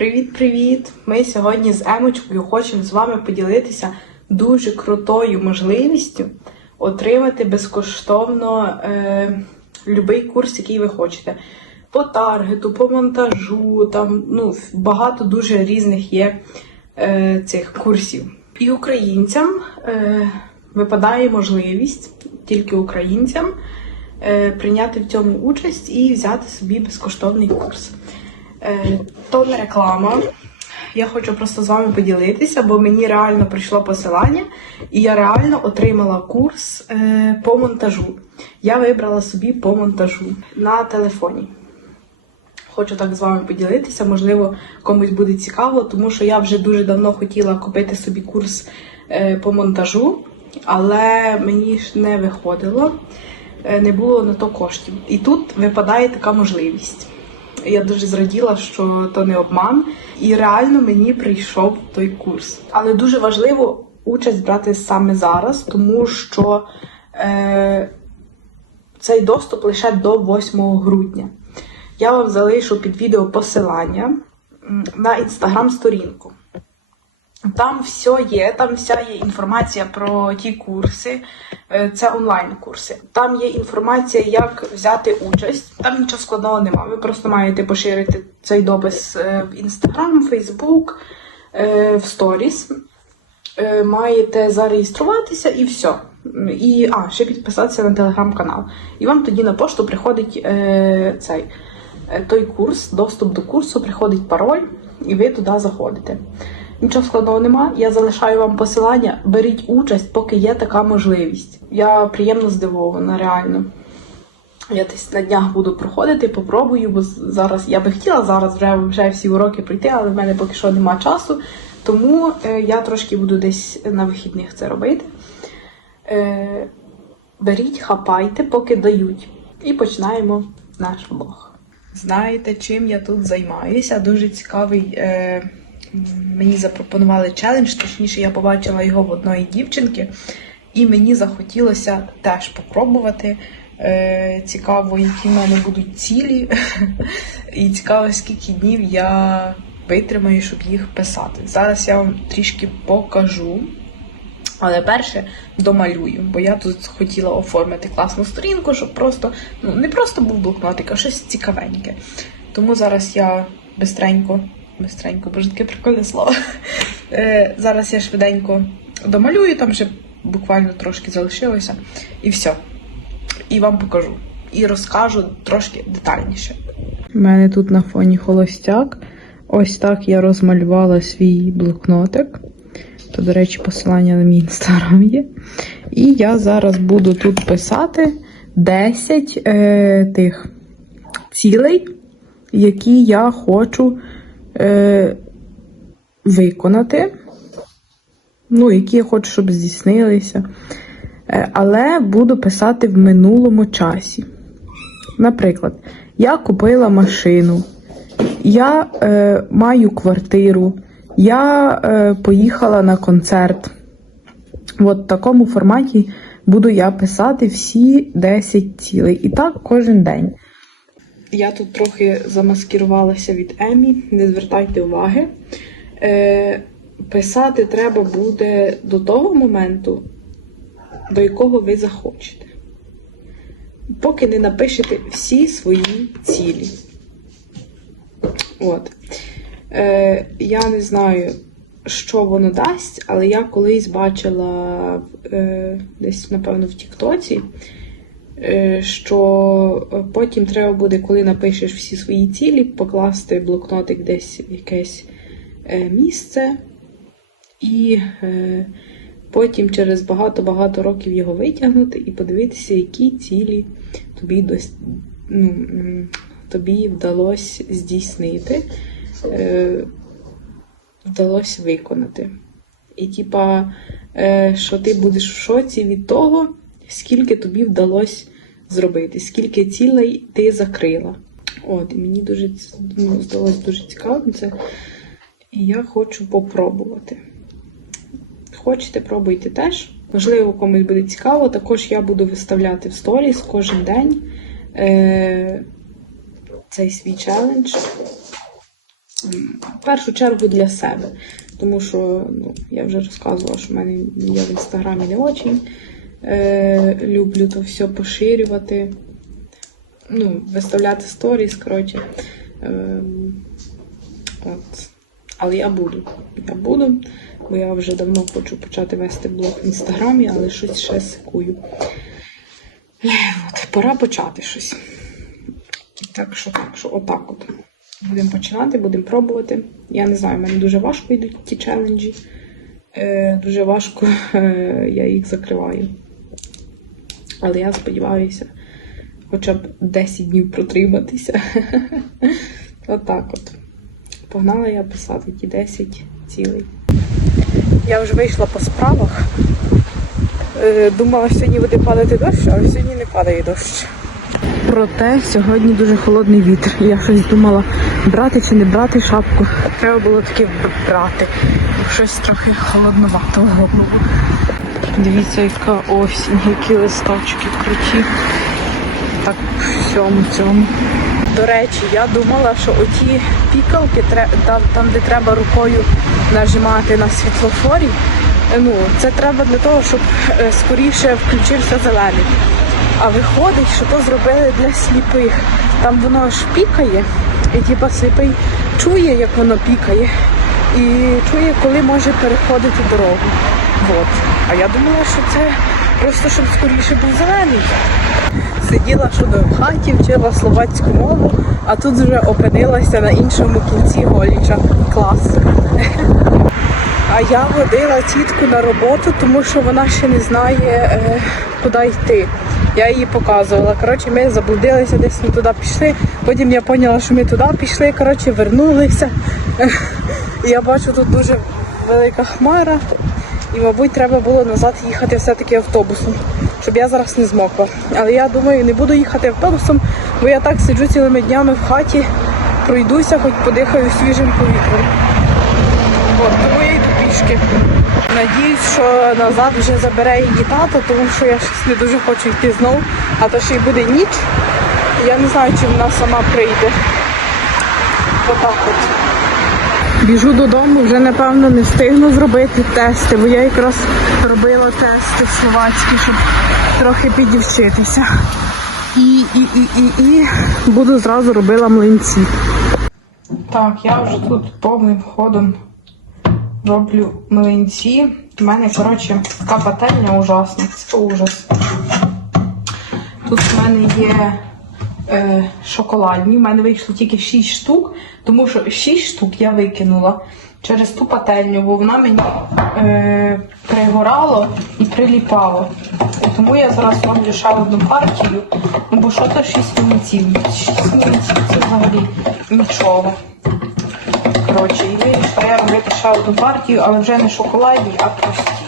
Привіт-привіт! Ми сьогодні з Емочкою хочемо з вами поділитися дуже крутою можливістю отримати безкоштовно е, будь-який курс, який ви хочете. По таргету, по монтажу, там ну, багато дуже різних є е, цих курсів. І українцям е, випадає можливість, тільки українцям, е, прийняти в цьому участь і взяти собі безкоштовний курс. Е, то не реклама. Я хочу просто з вами поділитися, бо мені реально прийшло посилання, і я реально отримала курс е, по монтажу. Я вибрала собі по монтажу на телефоні. Хочу так з вами поділитися, можливо, комусь буде цікаво, тому що я вже дуже давно хотіла купити собі курс е, по монтажу, але мені ж не виходило, не було на то коштів. І тут випадає така можливість. Я дуже зраділа, що то не обман, і реально мені прийшов той курс. Але дуже важливо участь брати саме зараз, тому що е, цей доступ лише до 8 грудня. Я вам залишу під відео посилання на інстаграм-сторінку. Там все є, там вся є інформація про ті курси, це онлайн-курси. Там є інформація, як взяти участь. Там нічого складного немає. Ви просто маєте поширити цей допис е, в Facebook, е, в Stories. Е, Маєте зареєструватися і все. І а, ще підписатися на телеграм-канал. І вам тоді на пошту приходить е, цей е, той курс, доступ до курсу, приходить пароль, і ви туди заходите. Нічого складного нема. Я залишаю вам посилання. Беріть участь, поки є така можливість. Я приємно здивована, реально. Я десь на днях буду проходити, попробую, бо зараз я би хотіла зараз вже, вже всі уроки пройти, але в мене поки що нема часу. Тому е, я трошки буду десь на вихідних це робити. Е, беріть, хапайте, поки дають. І починаємо наш влог. Знаєте, чим я тут займаюся? Дуже цікавий. Мені запропонували челендж, точніше, я побачила його в одної дівчинки, і мені захотілося теж попробувати. Е, цікаво, які в мене будуть цілі, і цікаво, скільки днів я витримаю, щоб їх писати. Зараз я вам трішки покажу. Але перше домалюю, бо я тут хотіла оформити класну сторінку, щоб просто, ну, не просто був блокнотик, а щось цікавеньке. Тому зараз я бистренько, бистренько, боже, таке прикольне слово. Е, зараз я швиденько домалюю, там ще буквально трошки залишилося, і все. І вам покажу. І розкажу трошки детальніше. У мене тут на фоні холостяк. Ось так я розмалювала свій блокнотик. То, до речі, посилання на мій інстаграм є. І я зараз буду тут писати 10 е, тих цілей, які я хочу е, виконати. Ну, які я хочу, щоб здійснилися. Е, але буду писати в минулому часі. Наприклад, я купила машину, я е, маю квартиру. Я е, поїхала на концерт. От в такому форматі буду я писати всі 10 цілей. І так кожен день. Я тут трохи замаскірувалася від Емі, не звертайте уваги. Е, писати треба буде до того моменту, до якого ви захочете. Поки не напишете всі свої цілі. От. Е, я не знаю, що воно дасть, але я колись бачила е, десь, напевно, в Тіктоці, що потім треба буде, коли напишеш всі свої цілі, покласти блокнотик десь в якесь е, місце, і е, потім через багато-багато років його витягнути і подивитися, які цілі тобі, ну, тобі вдалося здійснити е, вдалося виконати. І, типа, е, що ти будеш в шоці від того, скільки тобі вдалося зробити, скільки цілей ти закрила. От, і мені дуже ну, здалося дуже цікавим це. І я хочу попробувати. Хочете, пробуйте теж. Можливо, комусь буде цікаво. Також я буду виставляти в сторіс кожен день е, цей свій челендж. в першу чергу для себе. Тому що ну, я вже розказувала, що в мене я в інстаграмі не очень е, люблю то все поширювати, ну, виставляти сторіс, коротше. Ем, от. Але я буду. Я буду, бо я вже давно хочу почати вести блог в інстаграмі, але щось ще сикую. От, пора почати щось. Так що, так що, отак от. Будемо починати, будемо пробувати. Я не знаю, в мене дуже важко йдуть ті челенджі. Е, дуже важко е, я їх закриваю. Але я сподіваюся, хоча б 10 днів протриматися. Отак от. Погнала я писати ті 10 цілей. Я вже вийшла по справах. Е, Думала, що сьогодні буде падати дощ, але сьогодні не падає дощ. Проте сьогодні дуже холодний вітер. Я щось думала, брати чи не брати шапку. Треба було таки брати. Щось трохи холодноватого було. Дивіться, яка осінь, які листочки круті. Так, всьому цьому. До речі, я думала, що оті пікалки, там, де треба рукою нажимати на світлофорі, е, ну, це треба для того, щоб е, скоріше включився зелений. А виходить, що то зробили для сліпих. Там воно аж пікає, і типа сліпий чує, як воно пікає, і чує, коли може переходити дорогу. От. А я думала, що це просто щоб скоріше був зелений. Сиділа що в хаті, вчила словацьку мову, а тут вже опинилася на іншому кінці Голіча. Клас. А я водила тітку на роботу, тому що вона ще не знає, е, куди йти. Я їй показувала. Коротше, ми заблудилися, десь не туди пішли. Потім я поняла, що ми туди пішли, коротше, вернулися. Я бачу, тут дуже велика хмара. І, мабуть, треба було назад їхати все-таки автобусом, щоб я зараз не змокла. Але я думаю, не буду їхати автобусом, бо я так сиджу цілими днями в хаті, пройдуся, хоч подихаю свіжим повітрям. От, тому я йду пішки. Надіюсь, що назад вже забере її тато, тому що я щось не дуже хочу йти знов, а то ще й буде ніч. Я не знаю, чи вона сама прийде. Отак от. Біжу додому, вже напевно не встигну зробити тести, бо я якраз робила тести словацькі, щоб трохи підівчитися. І, і, і, і, і буду зразу робила млинці. Так, я вже тут повним ходом роблю млинці. У мене, коротше, така пательня ужасна. Це ужас. Тут в мене є е, шоколадні. У мене вийшло тільки 6 штук, тому що 6 штук я викинула через ту пательню, бо вона мені е, пригорало і приліпало. Тому я зараз роблю ще одну партію. Бо що то 6 млинців? 6 млинців це взагалі нічого. Коротше, і вирішила я робити ще одну партію, але вже не шоколадні, а прості.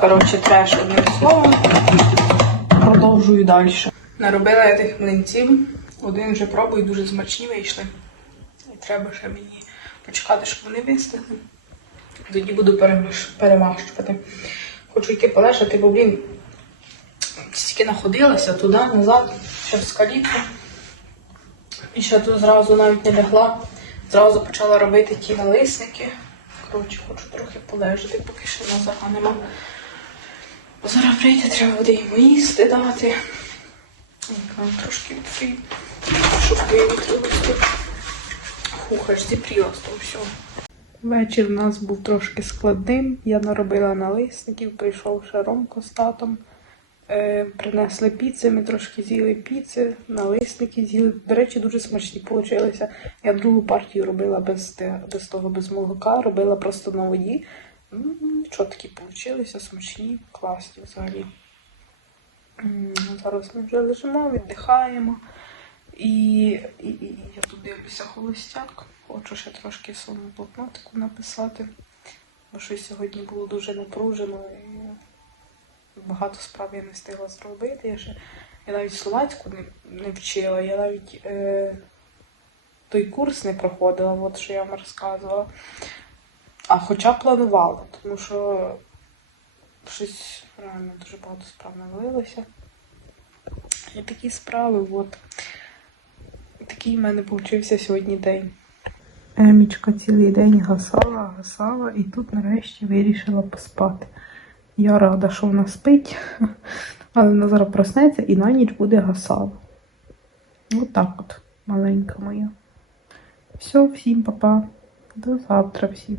Коротше, треш одним словом. Продовжую далі. Наробила я тих млинців. Один вже пробую, дуже смачні вийшли. І треба ще мені почекати, щоб вони вистигли. Тоді буду перемащувати. Хочу йти полежати, бо, блін, стільки находилася туди, назад, ще в скалітку. І ще тут зразу навіть не лягла. Зразу почала робити ті налисники. Коротше, хочу трохи полежати, поки ще нога нема. Зараз прийде, треба буде йому їсти дати. Нам трошки відкрити, щоб вивітрилося. Фух, аж зіпріла з того всього. Вечір у нас був трошки складним. Я наробила налисників, прийшов ще Ромко з татом. Е, принесли піци, ми трошки з'їли піци, налисники з'їли. До речі, дуже смачні получилися. Я другу партію робила без, без того, без молока, робила просто на воді. Нічого такі получилися, смачні, класні взагалі. Зараз ми вже лежимо, віддихаємо. І, і і я тут дивлюся холостяк. Хочу ще трошки своєму блокнотику написати. Бо щось сьогодні було дуже напружено і багато справ я не встигла зробити. Я, ще, я навіть словацьку не, не вчила, я навіть е, той курс не проходила, от що я вам розказувала. А хоча планувала, тому що щось реально дуже багато справ навалилося. І такі справи, от. Такий в мене получився сьогодні день. Емічка цілий день гасала, гасала і тут нарешті вирішила поспати. Я рада, що вона спить, але вона зараз проснеться і на ніч буде гасала. Отак от, маленька моя. Все, всім па-па. До завтра всім.